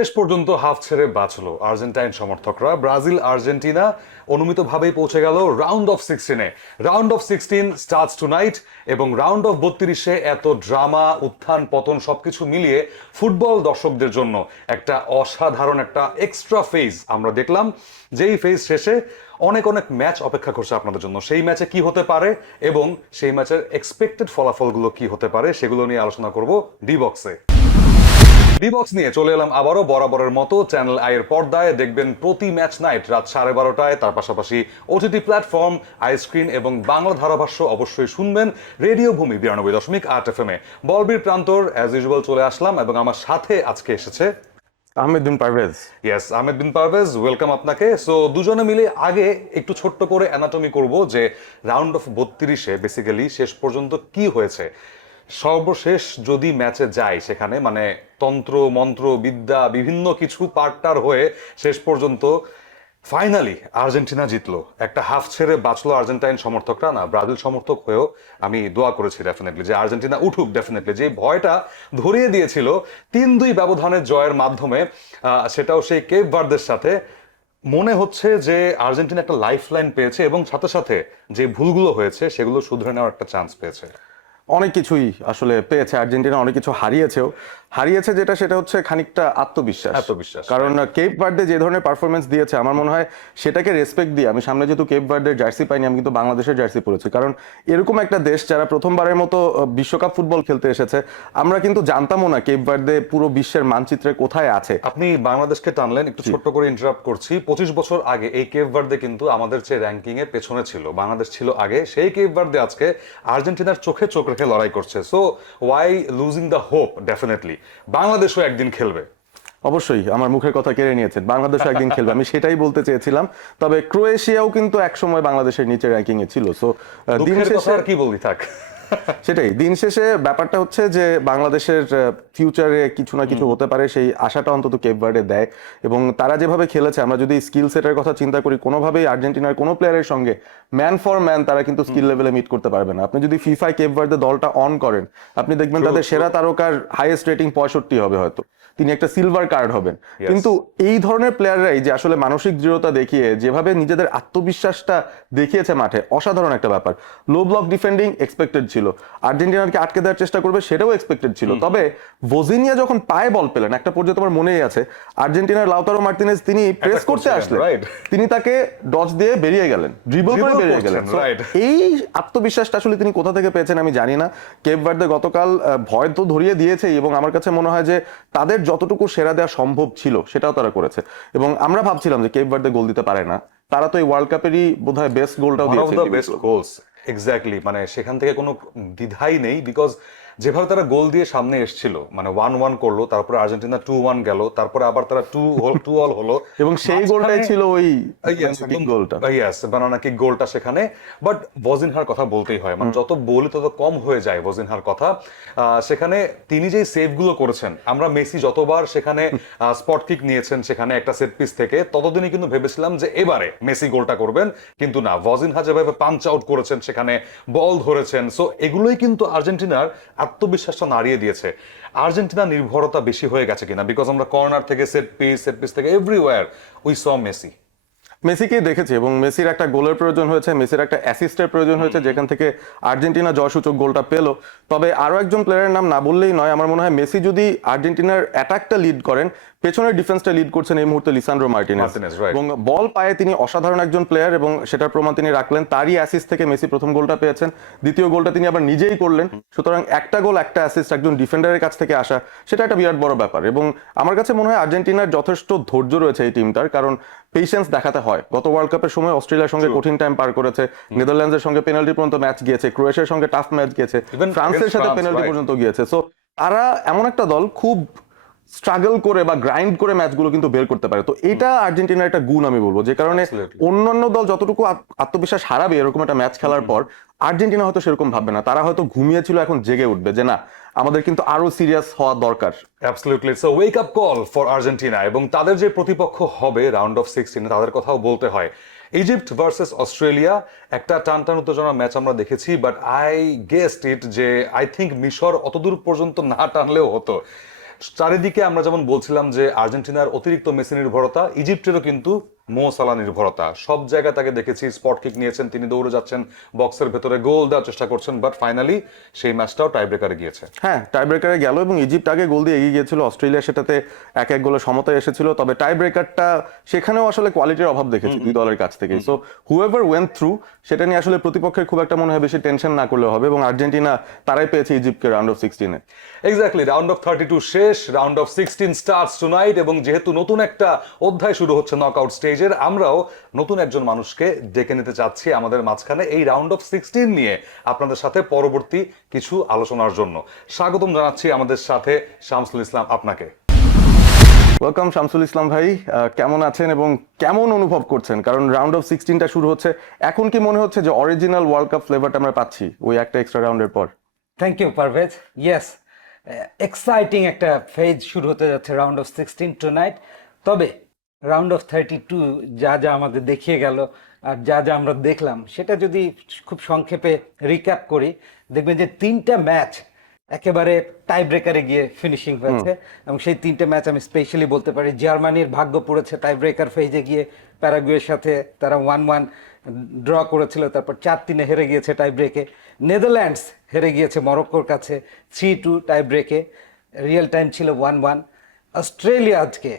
শেষ পর্যন্ত হাফ ছেড়ে বাঁচলো আর্জেন্টাইন সমর্থকরা। ব্রাজিল আর্জেন্টিনা অনুমিতভাবেই পৌঁছে গেল রাউন্ড অফ 16-এ। রাউন্ড অফ 16 স্টার্টস টুনাইট এবং রাউন্ড অফ 32-এ এত ড্রামা, উত্থান পতন সবকিছু মিলিয়ে ফুটবল দর্শকদের জন্য একটা অসাধারণ একটা এক্সট্রা ফেজ আমরা দেখলাম, যেই ফেজ শেষে অনেক অনেক ম্যাচ অপেক্ষা করছে আপনাদের জন্য। সেই ম্যাচে কি হতে পারে এবং সেই ম্যাচের এক্সপেক্টেড ফলাফলগুলো কি হতে পারে সেগুলো নিয়ে আলোচনা করব ডি বক্সে। ডিবক্স নিয়ে চলে এলাম আবারও বরাবরের মতো চ্যানেল আইয়ের পর্দায়। দেখবেন প্রতি ম্যাচ নাইট রাত 12:30টায়। তার পাশাপাশি ওটিটি প্ল্যাটফর্ম, আইস্ক্রিন এবং বাংলা ধারাভাষ্য অবশ্যই শুনবেন রেডিও ভূমি 92.8 FM-এ। বলবীর প্রান্তর অ্যাজ ইউজুয়াল চলে আসলাম এবং আমার সাথে আজকে এসেছে আহমেদ বিন পারভেজ। ইয়েস, আহমেদ বিন পারভেজ, ওয়েলকাম আপনাকে। সো দুজনে মিলে আগে একটু ছোট্ট করে অ্যানাটমি করব যে রাউন্ড অফ 32-এ বেসিক্যালি শেষ পর্যন্ত কি হয়েছে। সর্বশেষ যদি ম্যাচে যায় সেখানে মানে তন্ত্র মন্ত্র বিদ্যা বিভিন্ন কিছু পার্টার হয়ে শেষ পর্যন্ত ফাইনালি আর্জেন্টিনা জিতলো। একটা হাফ ছেড়ে বাঁচলো আর্জেন্টাইন সমর্থকরা। না, ব্রাজিল সমর্থক হয়েও আমি দোয়া করেছি ডেফিনেটলি যে আর্জেন্টিনা উঠুক। ডেফিনেটলি যে ভয়টা ধরিয়ে দিয়েছিল 3-2 ব্যবধানের জয়ের মাধ্যমে, সেটাও সেই কেপ ভার্দের সাথে, মনে হচ্ছে যে আর্জেন্টিনা একটা লাইফ লাইন পেয়েছে এবং সাথে সাথে যে ভুলগুলো হয়েছে সেগুলো শুধরে নেওয়ার একটা চান্স পেয়েছে। অনেক কিছুই আসলে পেয়েছে আর্জেন্টিনা, অনেক কিছু হারিয়েছে যেটা সেটা হচ্ছে খানিকটা আত্মবিশ্বাস। কারণ কেপ ভার্দে যে ধরনের পারফরমেন্স দিয়েছে আমার মনে হয় সেটাকে রেসপেক্ট দিয়ে আমি সামনে যেহেতু কেপ ভার্দের জার্সি পাইনি, আমি কিন্তু বাংলাদেশের জার্সি পরেছি। কারণ এরকম একটা দেশ যারা প্রথমবারের মতো বিশ্বকাপ ফুটবল খেলতে এসেছে, আমরা কিন্তু জানতামও না কেপ ভার্দে পুরো বিশ্বের মানচিত্রে কোথায় আছে। আপনি বাংলাদেশকে টানলেন, একটু ছোট্ট করে ইন্টারাপ্ট করছি। 25 বছর আগে এই কেপ ভার্দে কিন্তু আমাদের চেয়ে র্যাঙ্কিং এ পেছনে ছিল, বাংলাদেশ ছিল আগে। সেই কেপ ভার্দে আজকে আর্জেন্টিনার চোখে চোখ রেখে লড়াই করছে। So why losing the hope? Definitely বাংলাদেশও একদিন খেলবে। অবশ্যই আমার মুখের কথা কেড়ে নিয়েছেন, বাংলাদেশ একদিন খেলবে, আমি সেটাই বলতে চেয়েছিলাম। তবে ক্রোয়েশিয়াও কিন্তু একসময় বাংলাদেশের নিচে র্যাঙ্কিং এ ছিল। সো দিন শেষে কি বলবি থাক সেটাই, দিন শেষে ব্যাপারটা হচ্ছে যে বাংলাদেশের ফিউচারে কিছু না কিছু হতে পারে সেই আশাটা অন্তত কেপ ভার্ডে দেয়। এবং তারা যেভাবে খেলেছে, আমরা যদি স্কিল সেটের কথা চিন্তা করি, কোনোভাবেই আর্জেন্টিনার কোনো প্লেয়ারের সঙ্গে ম্যান ফর ম্যান তারা কিন্তু স্কিল লেভেলে মিট করতে পারবে না। আপনি যদি ফিফায় কেপ ভার্ডে দলটা অন করেন, আপনি দেখবেন তাদের সেরা তারকার হাইয়েস্ট রেটিং 65 হবে, হয়তো তিনি একটা সিলভার কার্ড হবেন। কিন্তু এই ধরনের প্লেয়াররাই যে আসলে মানসিক দৃঢ়তা দেখিয়ে যেভাবে নিজেদের আত্মবিশ্বাসটা দেখিয়েছে মাঠে, অসাধারণ একটা ব্যাপার। লো ব্লক ডিফেন্ডিং এক্সপেক্টেড ছিল, আর্জেন্টিনাকে আটকে দেওয়ার চেষ্টা করবে সেটাও এক্সপেক্টেড ছিল। তবে ভোজিনিয়া যখন পায়ে বল পেলেন, একটা পর্যায়ে তোমার মনেই আছে, আর্জেন্টিনার লাউতারো মার্টিনেজ তিনি প্রেস করতে আসলেন, তিনি তাকে ডজ দিয়ে বেরিয়ে গেলেন, ড্রিবল করে বেরিয়ে গেলেন। এই আত্মবিশ্বাসটা আসলে তিনি কোথা থেকে পেয়েছেন আমি জানি না। কেপ ভার্দে গতকাল ভয় তো ধরিয়ে দিয়েছে এবং আমার কাছে মনে হয় যে তাদের যতটুকু সেরা দেওয়া সম্ভব ছিল সেটাও তারা করেছে। এবং আমরা ভাবছিলাম যে কেপ ভার্দে গোল দিতে পারে না, তারা তো এই ওয়ার্ল্ড কাপেরই বোধহয় বেস্ট গোলটাও দিয়েছে। এক্স্যাক্টলি, মানে সেখান থেকে কোনো দ্বিধাই নেই। বিকজ যেভাবে তারা গোল দিয়ে সামনে এসেছিল, মানে 1-1 করলো, তারপরে আর্জেন্টিনা 2-1 গেল, তারপরে আবার তারা 2-2 হলো এবং সেই গোলটাই ছিল ওই গোলটা, বানানা কিক গোলটা সেখানে। বাট ভজিনহার কথা বলতেই হয়, মানে যত বলি তত কম হয়ে যায় ভজিনহার কথা। সেখানে তিনি যে সেভ গুলো করেছেন, আমরা মেসি যতবার সেখানে স্পট কিক নিয়েছেন সেখানে একটা সেট পিস থেকে, ততদিনই কিন্তু ভেবেছিলাম যে এবারে মেসি গোলটা করবেন, কিন্তু না, ভজিনহা যেভাবে পাঞ্চ আউট করেছেন, সেখানে বল ধরেছেন। সো এগুলোই কিন্তু আর্জেন্টিনার আত্মবিশ্বাসটা নাড়িয়ে দিয়েছে। আর্জেন্টিনা নির্ভরতা বেশি হয়ে গেছে কিনা, বিকজ আমরা কর্নার থেকে সেট পিস থেকে এভরিওয়্যার উই স মেসিকে দেখেছি এবং মেসির একটা গোলের প্রয়োজন হয়েছে, মেসির একটা অ্যাসিস্টের প্রয়োজন হয়েছে, যেখান থেকে আর্জেন্টিনা জয়সূচক গোলটা পেল। তবে আরো একজন প্লেয়ারের নাম না বললেই নয়, আমার মনে হয় মেসি যদি আর্জেন্টিনার অ্যাটাকটা লিড করেন, পেছনের ডিফেন্সটা লিড করছেন এই মুহূর্তে লিসান্ড্রো মার্টিনেজ। এবং বল পায়ে তিনি অসাধারণ একজন প্লেয়ার এবং সেটার প্রমাণ তিনি রাখলেন। তারই অ্যাসিস্ট থেকে মেসি প্রথম গোলটা পেয়েছেন, দ্বিতীয় গোলটা তিনি আবার নিজেই করলেন। সুতরাং একটা গোল একটা অ্যাসিস্ট একজন ডিফেন্ডারের কাছ থেকে আসা, সেটা একটা বিরাট বড় ব্যাপার। এবং আমার কাছে মনে হয় আর্জেন্টিনার যথেষ্ট ধৈর্য রয়েছে এই টিমটার, কারণ পেশেন্স দেখাতে হয়। গত ওয়ার্ল্ড কাপের সময় অস্ট্রেলিয়ার সঙ্গে কঠিন টাইম পার করেছে, নেদারল্যান্ডসের সঙ্গে পেনাল্টি পর্যন্ত ম্যাচ গিয়েছে, ক্রোয়েশিয়ার সঙ্গে টাফ ম্যাচ গিয়েছে, ফ্রান্সের সাথে পেনাল্টি পর্যন্ত গিয়েছে। সো তারা এমন একটা দল খুব স্ট্রাগল করে বা গ্রাইন্ড করে ম্যাচগুলো কিন্তু বের করতে পারে। তো এটা আর্জেন্টিনার একটা গুণ আমি বলবো, যে কারণে অন্যান্য দল যতটুকু আত্মবিশ্বাস হারাবে এরকম একটা ম্যাচ খেলার পর, আর্জেন্টিনা হয়তো সেরকম ভাববে না। তারা হয়তো ঘুমিয়েছিল, এখন জেগে উঠবে যে না, আমাদের কিন্তু আরো সিরিয়াস হওয়া দরকার। Absolutely, so wake up call for Argentina. এবং তাদের যে প্রতিপক্ষ হবে রাউন্ড অফ 16, তাদের কথাও বলতে হয়। ইজিপ্ট ভার্সেস অস্ট্রেলিয়া, একটা টান উত্তেজনা ম্যাচ আমরা দেখেছি। বাট আই গেসড ইট যে আই থিঙ্ক মিশর অতদূর পর্যন্ত না টানলেও হতো। চারিদিকে আমরা যেমন বলছিলাম যে আর্জেন্টিনার অতিরিক্ত মেসি নির্ভরতা, ইজিপ্টেরও কিন্তু মো সালা নির্ভরতা। সব জায়গায় তাকে দেখেছি, স্পট কিক নিয়েছেন, তিনি দৌড়ে যাচ্ছেন, বক্সের ভেতরে গোল দেওয়ার চেষ্টা করছেন, বাট ফাইনালি সেই ম্যাচটাও টাই ব্রেকারে গিয়েছে। হ্যাঁ, টাই ব্রেকারে গেল এবং ইজিপ্ট আগে গোল দিয়ে এগিয়ে গিয়েছিল, অস্ট্রেলিয়া সেটাতে 1-1 গোলে সমতায় এসেছিল। তবে টাই ব্রেকারটা সেখানেও আসলে কোয়ালিটির অভাব দেখেছি দুই দলের কাছ থেকে। সো হুএভার ওয়েন্ট থ্রু সেটা নিয়ে আসলে প্রতিপক্ষের খুব একটা মনে হয় বেশি টেনশন না করলেও হবে, এবং আর্জেন্টিনা তারাই পেয়েছে ইজিপ্টকে রাউন্ড অফ 16-এ। এক্স্যাক্টলি, রাউন্ড অফ 32 শেষ, রাউন্ড অফ 16 স্টার্টস টুনাইট, এবং যেহেতু নতুন একটা অধ্যায় শুরু হচ্ছে নকআউট স্টেজের, আমরাও নতুন একজন মানুষকে ডেকে নিতে চাচ্ছি আমাদের মাঝখানে এই রাউন্ড অফ 16 নিয়ে আপনাদের সাথে পরবর্তী কিছু আলোচনার জন্য। স্বাগতম জানাচ্ছি আমাদের সাথে শামসুল ইসলাম আপনাকে। ওয়েলকাম শামসুল ইসলাম ভাই, কেমন আছেন এবং কেমন অনুভব করছেন? কারণ রাউন্ড অফ 16টা শুরু হচ্ছে, এখন কি মনে হচ্ছে যে অরিজিনাল ওয়ার্ল্ড কাপ ফ্লেভারটা আমরা পাচ্ছি ওই একটা এক্সট্রা রাউন্ডের পর? Thank you Parvez. Yes, exciting একটা ফেজ শুরু হতে যাচ্ছে রাউন্ড অফ 16 টুনাইট। তবে রাউন্ড অফ 32 যা যা আমাদের দেখিয়ে গেল আর যা যা আমরা দেখলাম, সেটা যদি খুব সংক্ষেপে রিক্যাপ করি, দেখবেন যে 3টা ম্যাচ একেবারে টাই ব্রেকারে গিয়ে ফিনিশিং হয়েছে। এবং সেই 3টে ম্যাচ আমি স্পেশালি বলতে পারি, জার্মানির ভাগ্য পড়েছে টাই ব্রেকার ফেজে গিয়ে প্যারাগুয়ের সাথে, তারা 1-1 ড্র করেছিল, তারপর 4-3 হেরে গিয়েছে টাই ব্রেকে। নেদারল্যান্ডস হেরে গিয়েছে মরক্কোর কাছে 3-2 টাই ব্রেকে, রিয়েল টাইম ছিল 1-1। অস্ট্রেলিয়া আজকে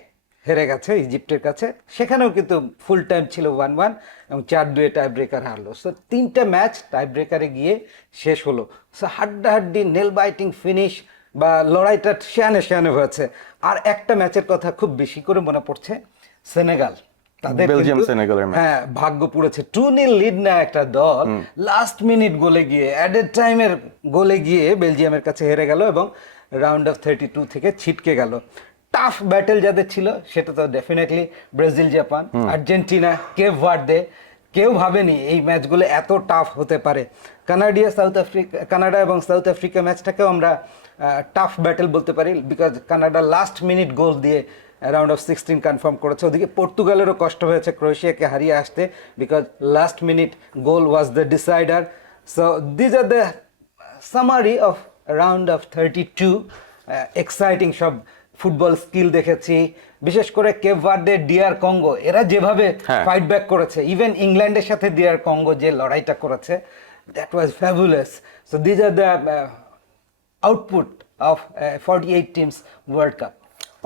হেরে গেছে ইজিপ্টের কাছে, সেখানেও কিন্তু ফুল টাইম ছিল 1-1 এবং 4-2 টাই ব্রেকার হারলো। সো 3টে ম্যাচ টাই ব্রেকারে গিয়ে শেষ হলো। সো হাড্ডাহাড্ডি নেল বাইটিং ফিনিশ বা লড়াইটা শেয়ানে শেয়ানে হয়েছে। আর একটা ম্যাচের কথা খুব বেশি করে মনে পড়ছে, সেনেগাল, তাদের বেলজিয়াম কিন্তু- সেনেগালের ম্যাচ। হ্যাঁ, ভাগ্য পুড়েছে। 2-0 লিড নেয় একটা দল, লাস্ট মিনিট গোলে গিয়ে, অ্যাডেড টাইমের গোলে গিয়ে বেলজিয়ামের কাছে হেরে গেল এবং রাউন্ড অফ 32 থেকে ছিটকে গেল। টাফ ব্যাটেল যাদের ছিল সেটা তো definitely Brazil, Japan, Argentina, Cape Verde. কেউ ভাবেনি এই ম্যাচগুলো এত টাফ হতে পারে। কানাডা এবং সাউথ আফ্রিকা ম্যাচটাকেও আমরা টাফ ব্যাটেল বলতে পারি, বিকজ কানাডা লাস্ট মিনিট গোল দিয়ে রাউন্ড অফ 16 কনফার্ম করেছে। ওদিকে পর্তুগালেরও কষ্ট হয়েছে ক্রোয়েশিয়াকে হারিয়ে আসতে, because last minute goal was the decider. So these are the summary of round of 32। Exciting সব ফুটবল স্কিল দেখেছি, বিশেষ করে কেপ ভার্দে, ডিআর কঙ্গো, এরা যেভাবে হ্যাঁ। ফাইট ব্যাক করেছে, ইভেন ইংল্যান্ডের সাথে ডিআর কঙ্গো যে লড়াইটা করেছে, that was fabulous. So these are the output of 48 teams world cup.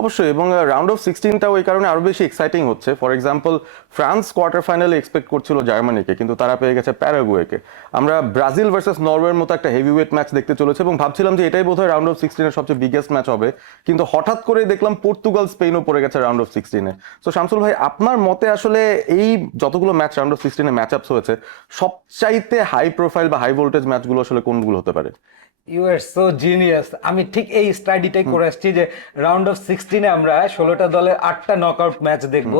অবশ্যই, এবং রাউন্ড অফ 16টাও এই কারণে আরো বেশি এক্সাইটিং হচ্ছে। ফর এক্সাম্পল, ফ্রান্স কোয়ার্টার ফাইনালে এক্সপেক্ট করছিল জার্মানিকে, কিন্তু তারা পেয়ে গেছে প্যারাগুয়েকে। আমরা ব্রাজিল ভার্সেস নরওয়ের মতো একটা হেভিওয়েট ম্যাচ দেখতে চলেছে এবং ভাবছিলাম যে এটাই বোধহয় রাউন্ড অফ 16-এর সবচেয়ে বিগেস্ট ম্যাচ হবে, কিন্তু হঠাৎ করে দেখলাম পর্তুগাল স্পেনও পড়ে গেছে রাউন্ড অফ 16-এ। তো শামসুল ভাই, আপনার মতে আসলে এই যতগুলো ম্যাচ রাউন্ড অফ 16-এ ম্যাচ আপস হয়েছে, সবচাইতে হাই প্রোফাইল বা হাই ভোল্টেজ ম্যাচগুলো আসলে কোনগুলো হতে পারে? You are so genius. আমি ঠিক এই স্টাডিটাই করে আসছি যে রাউন্ড অফ 16-এ আমরা 16টা দলের 8টা নকআউট ম্যাচ দেখব।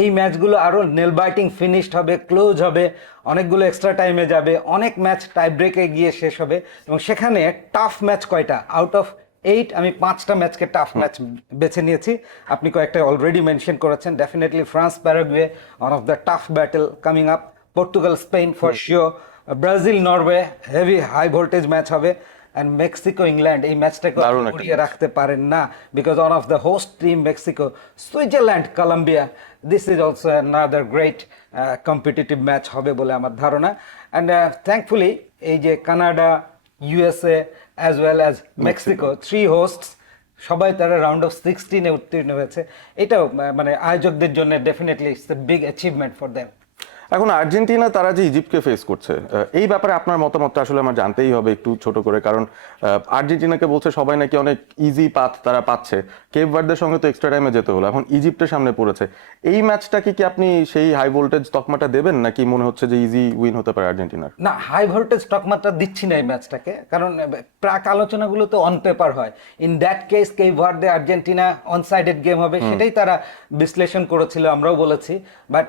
এই ম্যাচগুলো আরো নেল বাইটিং ফিনিশড হবে, ক্লোজ হবে, অনেকগুলো এক্সট্রা টাইমে যাবে, অনেক ম্যাচ টাই ব্রেকে গিয়ে শেষ হবে। এবং সেখানে টাফ ম্যাচ কয়টা? আউট অফ 8 আমি 5টা ম্যাচকে টাফ ম্যাচ বেছে নিয়েছি। আপনি কয়েকটা অলরেডি মেনশন করেছেন। Definitely France Paraguay, one of the tough battle coming up. Portugal Spain for sure, Brazil Norway, heavy high voltage match হবে। অ্যান্ড মেক্সিকো ইংল্যান্ড, এই ম্যাচটাকে দারুণ একটা উড়িয়ে রাখতে পারেন না, because one of the host team Mexico, Switzerland, Colombia, this is also another great competitive match হবে বলে আমার ধারণা। অ্যান্ড থ্যাঙ্কফুলি এই যে Canada, USA as well as Mexico, 3 হোস্টস, সবাই তারা রাউন্ড অফ 16-এ উত্তীর্ণ হয়েছে। এটাও মানে আয়োজকদের জন্য definitely it's a big achievement for them. এখন আর্জেন্টিনা তারা যে ইজিপ্টকে ফেস করছে, এই ব্যাপারে আপনার মতামতটা আসলে আমার জানতেই হবে একটু ছোট করে, কারণ আর্জেন্টিনাকে বলছে সবাই নাকি অনেক ইজি পাথ তারা পাচ্ছে। কেপ ভার্দের সঙ্গে তো এক্সট্রা টাইমে যেতে হলো, এখন ইজিপ্টের সামনে পড়েছে। এই ম্যাচটাকে কি আপনি সেই হাই ভোল্টেজ তকমাটা দেবেন, নাকি মনে হচ্ছে যে ইজি উইন হতে পারে আর্জেন্টিনার? না, হাই ভোল্টেজ স্টকমাত্রা দিচ্ছি না এই ম্যাচটাকে, কারণ প্রাক আলোচনাগুলো তো অন পেপার হয়। In that case Cape Verde Argentina one sided game হবে, সেটাই তারা বিশ্লেষণ করেছিল, আমরাও বলেছি। But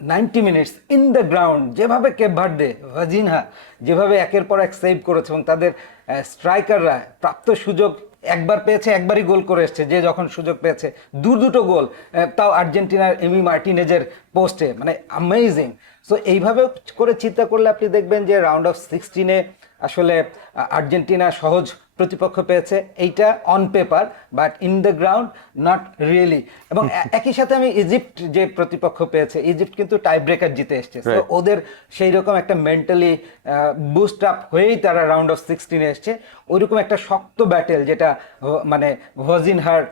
90 minutes in the ground, যেভাবে কেপ ভার্দে, ভাজিনহা যেভাবে একের পর এক সেভ করেছে এবং তাদের স্ট্রাইকাররা প্রাপ্ত সুযোগ একবার পেয়েছে, একবারই গোল করে এসছে, যে যখন সুযোগ পেয়েছে দুটো গোল, তাও আর্জেন্টিনার এমি মার্টিনেজের পোস্টে, মানে অ্যামেজিং। সো এইভাবে করে চিন্তা করলে আপনি দেখবেন যে রাউন্ড অফ 16-এ আসলে আর্জেন্টিনা সহজ প্রতিপক্ষ পেয়েছে, এইটা on paper but in the ground not really. এবং একই সাথে আমি ইজিপ্ট যে প্রতিপক্ষ পেয়েছে, ইজিপ্ট কিন্তু টাই ব্রেকার জিতে এসছে, তো Right. ওদের সেই রকম একটা মেন্টালি বুস্ট আপ হয়েই তারা রাউন্ড অফ 16 এসছে। ওইরকম একটা শক্ত ব্যাটেল যেটা মানে হোজিনহার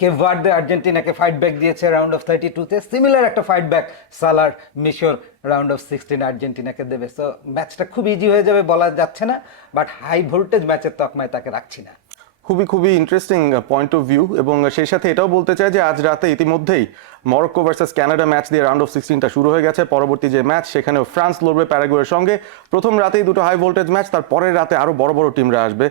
কেপ ভার্দে আর্জেন্টিনাকে ফাইট ব্যাক দিয়েছে রাউন্ড অফ 32-তে, সিমিলার একটা ফাইট ব্যাক সালার মিশর রাউন্ড অফ 16 আর্জেন্টিনাকে দেবে। সো ম্যাচটা খুব ইজি হয়ে যাবে বলা যাচ্ছে না, বাট হাই ভোল্টেজ ম্যাচের তকমায় তাকে রাখছি না। খুবই খুবই ইন্টারেস্টিং পয়েন্ট অফ ভিউ। এবং সেই সাথে এটাও বলতে চাই যে আজ রাতে ইতিমধ্যেই মরক্কো ভার্সেস কানাডা ম্যাচ দিয়ে রাউন্ড অফ 16টা শুরু হয়ে গেছে। পরবর্তী যে ম্যাচ সেখানেও ফ্রান্স লড়বে প্যারাগুয়ের সঙ্গে। প্রথম রাতেই দুটো হাই ভোল্টেজ ম্যাচ, তার পরের রাতে আরো বড় বড় টিমরা আসবে।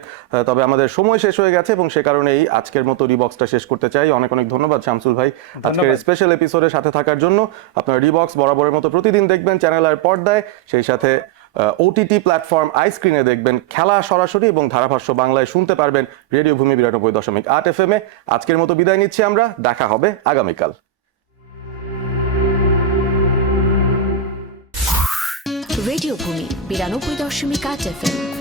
তবে আমাদের সময় শেষ হয়ে গেছে এবং সে কারণেই আজকের মতো রিবক্সটা শেষ করতে চাই। অনেক অনেক ধন্যবাদ শামসুল ভাই আজকের স্পেশাল এপিসোডের সাথে থাকার জন্য। আপনার রিবক্স বরাবরের মতো প্রতিদিন দেখবেন চ্যানেল আর পর্দায়, সেই সাথে ওটিটি প্ল্যাটফর্ম আইস্ক্রিনে দেখবেন খেলা সরাসরি, এবং ধারাভাষ্য বাংলায় শুনতে পারবেন রেডিও ভূমি 92.8 FM এ। আজকের মতো বিদায় নিচ্ছি আমরা, দেখা হবে আগামীকাল। রেডিও ভূমি 92.8 FM।